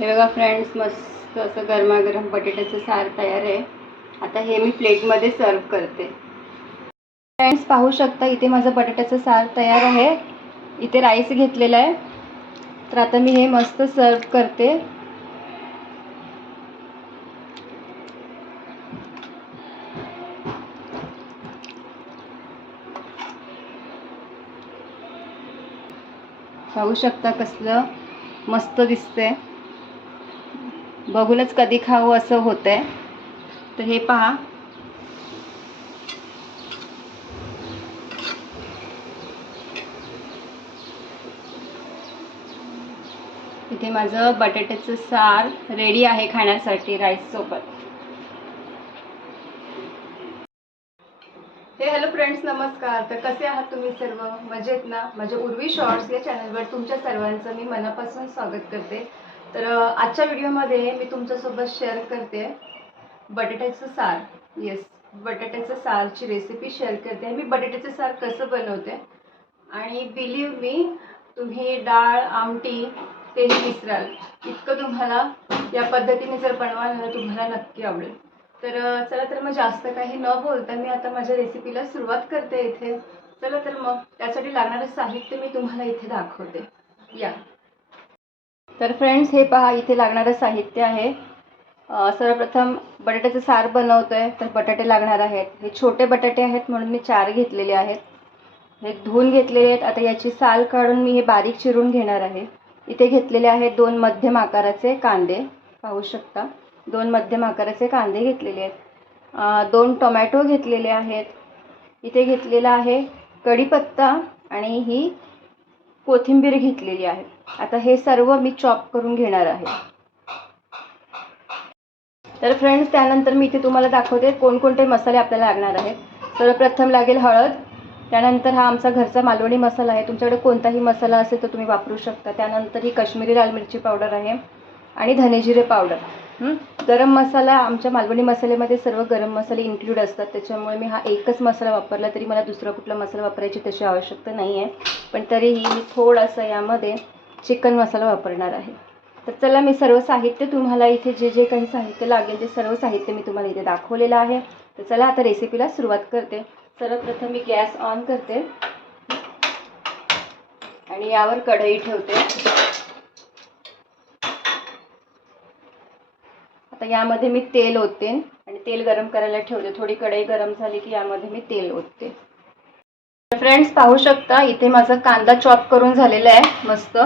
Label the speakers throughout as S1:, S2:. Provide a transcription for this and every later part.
S1: हे बघा फ्रेंड्स मस्त असं गरमागरम बटाट्याचं सार तयार आहे. आता हे मी प्लेटमध्ये सर्व करते. फ्रेंड्स पाहू शकता इथे माझं बटाट्याचं सार तयार आहे. इथे राईस घेतलेला आहे. तर आता मी हे मस्त सर्व करते. पाहू शकता कसलं मस्त दिसतंय. बघूनच कधी खावं असं होतंय. तर हे पहा. इथे माझं बटाट्याचं सार रेडी आहे खाण्यासाठी राईस सोबत. हे हॅलो फ्रेंड्स नमस्कार. तर कसे आहात तुम्ही सर्व? मजेत ना? माझ्या उर्वी शॉर्ट्स या चॅनलवर तुमच्या सर्वांचं मी मनापासून स्वागत करते. तर आजच्या व्हिडिओमध्ये मी तुमच्यासोबत शेअर करते बटाट्याचं सार. येस बटाट्याचं सारची रेसिपी शेअर करते. मी बटाट्याचं सार कसं बनवते? आणि बिलीव मी तुम्ही डाळ आमटी तेही मिसराल इतकं तुम्हाला या पद्धतीने जर बनवाल ना तुम्हाला नक्की आवडेल. तर चला तर मग जास्त काही न बोलता मी आता माझ्या रेसिपीला सुरुवात करते इथे. चला तर मग त्यासाठी लागणारं साहित्य मी तुम्हाला इथे दाखवते. या. तर फ्रेंड्स हे पहा इथे लागणारं साहित्य आहे. सर्वप्रथम बटाट्याचं सार बनवतो आहे तर बटाटे लागणार आहेत. हे छोटे बटाटे आहेत म्हणून मी चार घेतलेले आहेत. हे धुवून घेतलेले आहेत. आता याची साल काढून मी हे बारीक चिरून घेणार आहे. इथे घेतलेले आहेत दोन मध्यम आकाराचे कांदे. पाहू शकता. दोन मध्यम आकाराचे कांदे घेतलेले आहेत. दोन टोमॅटो घेतलेले आहेत. इथे घेतलेला आहे कढीपत्ता आणि ही कोथिंबीर घेतलेली आहे. आता हे सर्व मी चॉप करून घेणार आहे. तर फ्रेंड्स त्यानंतर मी इथे तुम्हाला दाखवते कोणकोणते मसाले आपल्याला लागणार आहेत. सर्वप्रथम लागेल हळद. त्यानंतर हा आमचा घरचा मालवणी मसाला आहे. तुमच्याकडे कोणताही मसाला असेल तर तुम्ही वापरू शकता. त्यानंतर ही काश्मीरी लाल मिरची पावडर आहे. आणि धनेजिरे पावडर. गरम मसाला आमच्या मालवणी मसाल्यामध्ये सर्व गरम मसाले इन्क्लूड असतात. त्याच्यामुळे मी हा एकच मसाला वापरला तरी मला दुसरा कुठला मसाला वापरायची तशी आवश्यकता नाही आहे पण तरीही मी थोडासा यामध्ये चिकन मसाला वापरणार आहे. तर चला मी सर्व साहित्य तुम्हाला इथे जे जे काही साहित्य लागेल ते सर्व साहित्य मी तुम्हाला इथे दाखवलेलं आहे. तर चला आता रेसिपीला सुरुवात करते. सर्वप्रथम मी गॅस ऑन करते. आणि यावर कढई ठेवते. आता यामध्ये मी तेल ओतते आणि तेल गरम करायला ठेवते. थोडी कढई गरम झाली की यामध्ये मी तेल ओतते. फ्रेंड्स पाहू शकता इथे माझा कांदा चॉप करून झालेला आहे. मस्त.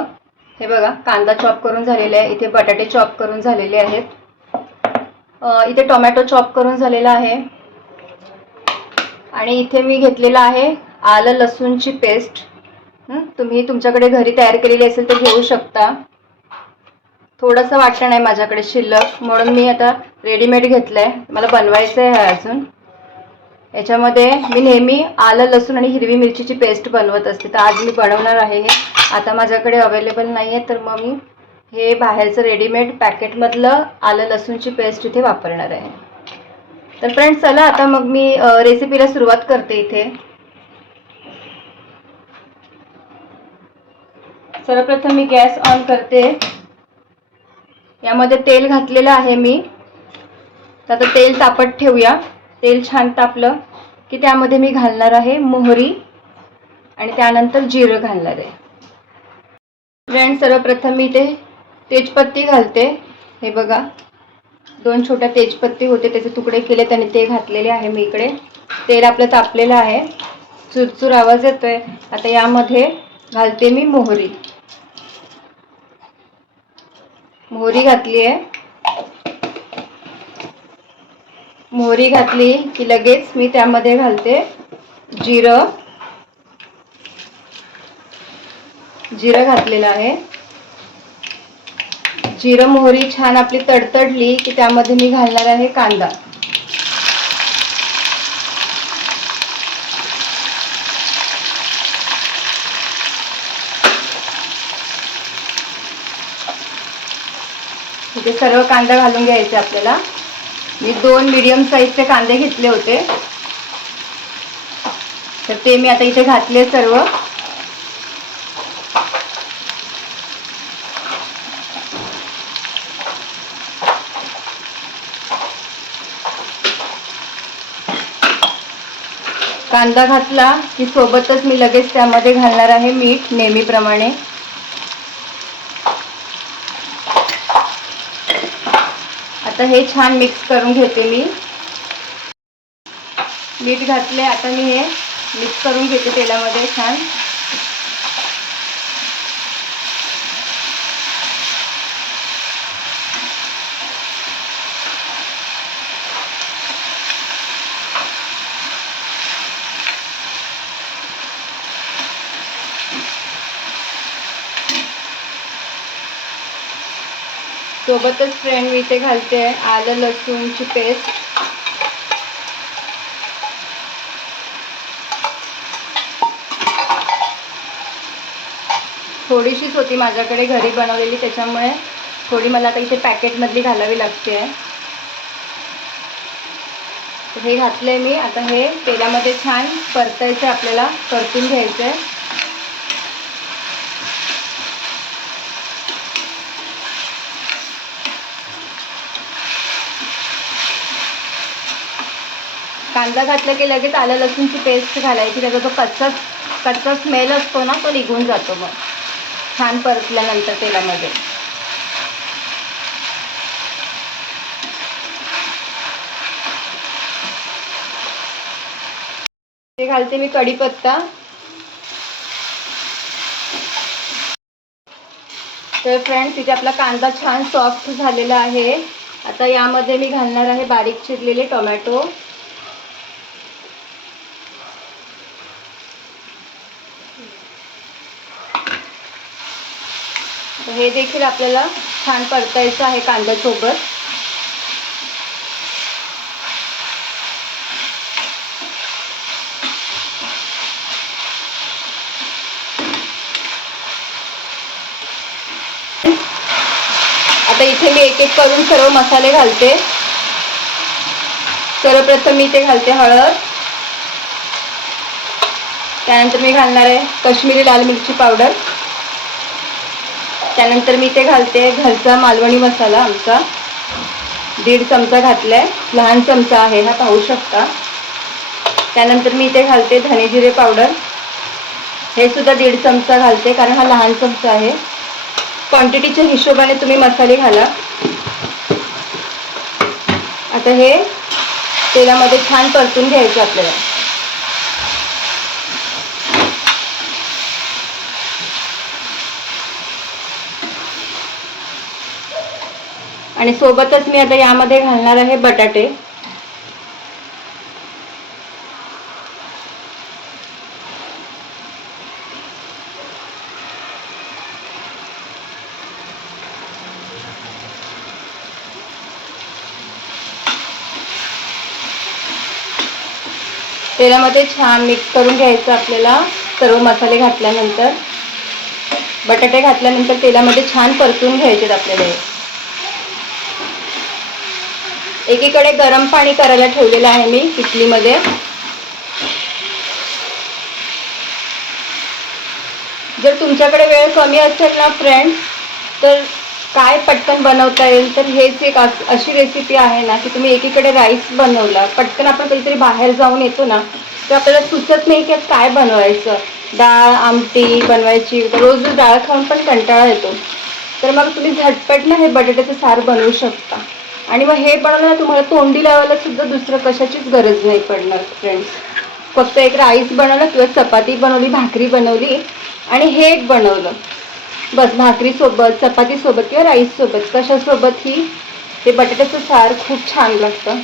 S1: हे बघा कांदा चॉप करून झालेला आहे. इथे बटाटे चॉप करून झालेले आहेत. इथे टोमॅटो चॉप करून झालेला आहे. आणि इथे मी घेतलेला आहे आलं लसूणची पेस्ट तुम्ही तुमच्याकडे घरी तयार केलेली असेल तर घेऊ शकता. थोडंसं वाटण आहे माझ्याकडे शिल्लक. म्हणून मी आता रेडीमेड घेतलं आहे मला बनवायचं आहे अजून. याच्यामध्ये मी नेहमी आलं लसूण आणि हिरवी मिरचीची पेस्ट बनवत असते. तर आज मी बनवणार आहे हे. आता माझ्याकडे अवेलेबल नाही आहे तर मग मी हे बाहेरचं रेडीमेड पॅकेटमधलं आलं लसूणची पेस्ट इथे वापरणार आहे. तर फ्रेंड्स चला आता मग मी रेसिपीला सुरुवात करते इथे. सर्वप्रथम मी गॅस ऑन करते. यामध्ये तेल घातलेलं आहे मी. तर आता तेल तापत ठेवूया. तेल छान तापलं की त्यामध्ये मी घालणार आहे मोहरी आणि त्यानंतर जिरं घालणार आहे. फ्रेंड सर्वप्रथम मी ते तेजपत्ती घालते. हे बघा दोन छोट्या तेजपत्ती होते त्याचे तुकडे केले त्याने ते घातलेले आहे मी इकडे. तेल आपलं तापलेलं आहे. चुरचूर आवाज येतोय. आता यामध्ये घालते मी मोहरी. मोहरी घातली आहे. मोहरी घातली की लगेच मी त्यामध्ये घालते जिरं. जिरं घातलेलं आहे. जिरं मोहरी छान आपली तडतडली की त्यामध्ये मी घालणार आहे कांदा. सर्व कांदा घालून घ्यायचे आपल्याला. मी दोन मिडियम साईजचे कांदे घेतले होते. तर ते मी आता इथे घातले सर्व. कांदा घातला की सोबतच मी लगेच त्यामध्ये घालणार आहे मीठ नेहमीप्रमाणे. आता हे छान मिक्स करून घेते मी. मीठ घातले आता मी हे मिक्स करून घेते तेलामध्ये छान. सोबतच फ्रेंड मी इथे घालते आलं लसूणची पेस्ट. थोडीशीच होती माझ्याकडे घरी बनवलेली त्याच्यामुळे थोडी मला आता इथे पॅकेटमधली घालावी लागते हे घातलंय मी आता हे तेलामध्ये छान परतायचं आपल्याला परतून घ्यायचं आहे कांदा घातला की लगेच आलं लसूणची पेस्ट घालायची त्याचा जो कच्चा कच्चा स्मेल असतो ना तो निघून जातो मग. छान परतल्यानंतर तेलामध्ये. ते घालते मी कढीपत्ता. तर फ्रेंड्स इथे आपला कांदा छान सॉफ्ट झालेला आहे. आता यामध्ये मी घालणार आहे बारीक चिरलेले टोमॅटो. हे देखील आपल्याला छान परतायचं आहे कांद्यासोबत. आता इथे मी एक एक करून सर्व मसाले घालते. सर्वप्रथम मी इथे घालते हळद. त्यानंतर मी घालणार आहे कश्मीरी लाल मिरची पावडर. त्यानंतर मी ते घालते घरचा मालवणी मसाला आमचा. दीड चमचा घातलाय. लहान चमचा आहे हा पाहू शकता. त्यानंतर मी इथे घालते धने जिरे पावडर. हे सुद्धा दीड चमचा घालते कारण हा लहान चमचा आहे. क्वांटिटीच्या हिशोबाने तुम्ही मसाले घाला. आता हे तेलामध्ये छान परतून घ्यायचं आपल्याला. आणि सोबतच मी आता यामध्ये घालणार आहे बटाटे. तेलामध्ये छान मिक्स करून घ्यायचं आपल्याला सर्व मसाले घातल्यानंतर. बटाटे घातल्यानंतर तेलामध्ये छान परतून घ्यायचे आपल्याला एकीकडे गरम पाणी करायला ठेवलेलं आहे मी किटलीमध्ये जर तुमच्याकडे वेळ कमी असेल ना फ्रेंड्स तर काय पटकन बनवता येईल? तर हेच एक अशी रेसिपी आहे ना की तुम्ही एकीकडे राईस बनवला पटकन आपण कधीतरी बाहेर जाऊन येतो ना तर आपल्याला सुचत नाही की काय बनवायचं. डाळ आमटी बनवायची रोज रोज डाळ खाऊन पण कंटाळा येतो. तर मग तुम्ही झटपट ना हे बटाट्याचं सार बनवू शकता. आणि मग हे बनवलं तुम्हाला तोंडी लावायला सुद्धा दुसरं कशाचीच गरज नाही पडणार फ्रेंड्स फक्त एक राईस बनवलं किंवा चपाती बनवली भाकरी बनवली आणि हे एक बनवलं. बस भाकरीसोबत चपातीसोबत किंवा राईससोबत कशासोबत ही बटाट्याचं सार खूप छान लागतं.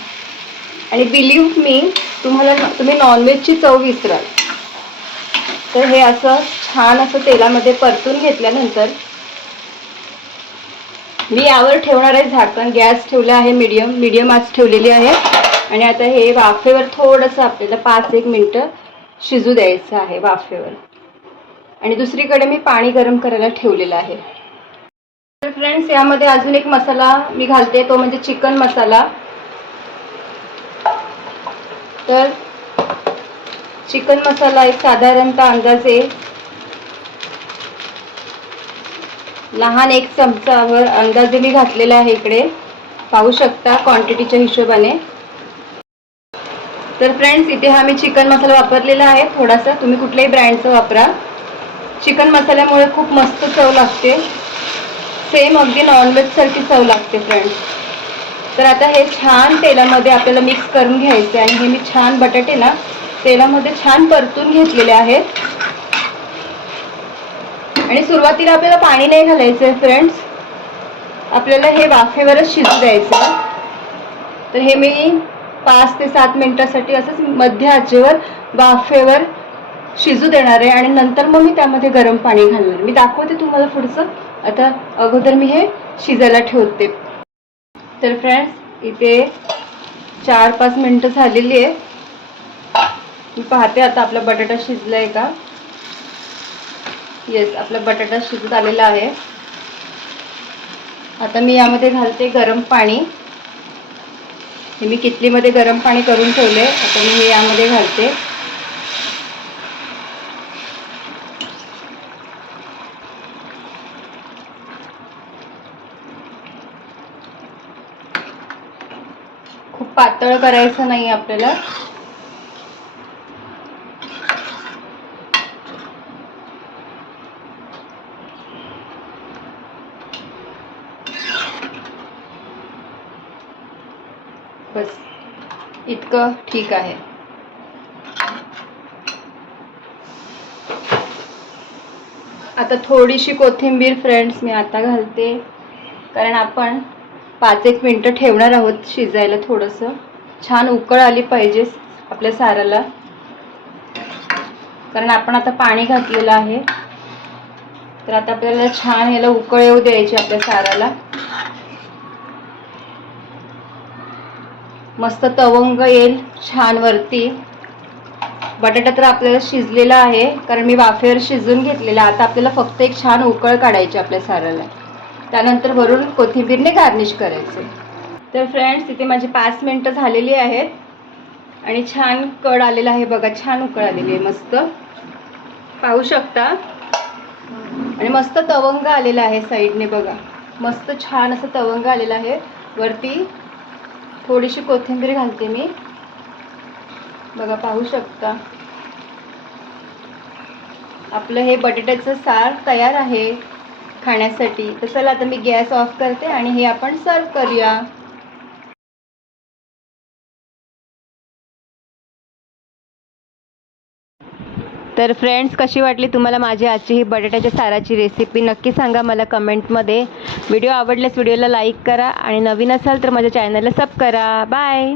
S1: आणि बिलीव्ह मी तुम्हाला तुम्ही नॉनव्हेजची चव विसराल. तर हे असं छान असं तेलामध्ये परतून घेतल्यानंतर मी यावर ठेवणार आहे झाकण गॅस ठेवला आहे मीडियम मीडियम आज ठेवलेली आहे. आणि आता हे वाफेवर थोडंसं आपल्याला पाच एक मिनटं शिजू द्यायचं आहे वाफेवर. आणि दुसरीकडे मी पाणी गरम करायला ठेवलेलं आहे. तर फ्रेंड्स यामध्ये अजून एक मसाला मी घालते तो म्हणजे चिकन मसाला. तर चिकन मसाला एक साधारणतः अंदाजे लहान एक चमचावर अंदाजे मी घातलेला आहे इकडे. पाहू शकता क्वांटिटीच्या हिशोबाने. तर फ्रेंड्स इथे हा मी चिकन मसाला वापरलेला आहे. थोडासा तुम्ही कुठल्याही ब्रँडचा वापरा. चिकन मसाल्यामुळे खूप मस्त चव लागते. सेम अगदी नॉनव्हेजसारखी चव लागते फ्रेंड्स तर आता हे छान तेलामध्ये आपल्याला मिक्स करून घ्यायचं आहे आणि हे मी छान बटाटे ना तेलामध्ये छान परतून घेतलेले आहेत. आणि सुरुवातीला आपल्याला पाणी नाही घालायचं आहे फ्रेंड्स आपल्याला हे वाफेवरच शिजू द्यायचं आहे. तर हे मी पाच ते सात मिनिटासाठी असंच मध्य आचेवर वाफेवर शिजू देणार आहे आणि नंतर मग मी त्यामध्ये गरम पाणी घालणार मी दाखवते तुम्हाला पुढचं. आता अगोदर मी हे शिजायला ठेवते. तर फ्रेंड्स इथे चार पाच मिनटं झालेली आहे. मी पाहते आता आपला बटाटा शिजला आहे का? येस आपला बटाटा शिजत आलेला आहे. आता मी यामध्ये घालते गरम पाणी. हे मी किटलीमध्ये गरम पाणी करून ठेवले. आता मी हे यामध्ये घालते. खूप पातळ करायचं नाही आपल्याला. बस. इतकं ठीक आहे. आता थोडीशी कोथिंबीर फ्रेंड्स मी आता घालते. कारण आपण पाच एक मिनटं ठेवणार आहोत शिजायला थोडंसं. छान उकळ आली पाहिजे आपल्या साराला. कारण आपण आता पाणी घातलेलं आहे. तर आता आपल्याला छान याला उकळ येऊ द्यायची आपल्या साराला. मस्त तवंग येईल छान वरती. बटाटा तर आपल्याला शिजलेला आहे कारण मी वाफेवर शिजून घेतलेला. आता आपल्याला फक्त एक छान उकळ काढायची आपल्या साराला. त्यानंतर वरून कोथिंबीरने गार्निश करायचे. तर फ्रेंड्स इथे माझी पाच मिनटं झालेली आहेत. आणि छान कड आलेला आहे बघा छान उकळ आलेली आहे मस्त. पाहू शकता? आणि मस्त तवंग आलेला आहे साईडने बघा. मस्त छान असं तवंग आलेलं आहे. वरती थोडीशी कोथिंबीर घालते मी. बघा पाहू शकता. आपलं हे बटाट्याचं सार तयार आहे खाण्यासाठी. तर चला आता मी गॅस ऑफ करते आणि हे आपण सर्व करूया. तर फ्रेंड्स कशी वाटली तुम्हाला माझी आजची ही बटाट्याच्या साराची रेसिपी नक्की सांगा मला कमेंटमध्ये. व्हिडिओ आवडल्यास व्हिडिओला लाईक करा आणि नवीन असाल तर माझ्या चॅनलला सब करा. बाय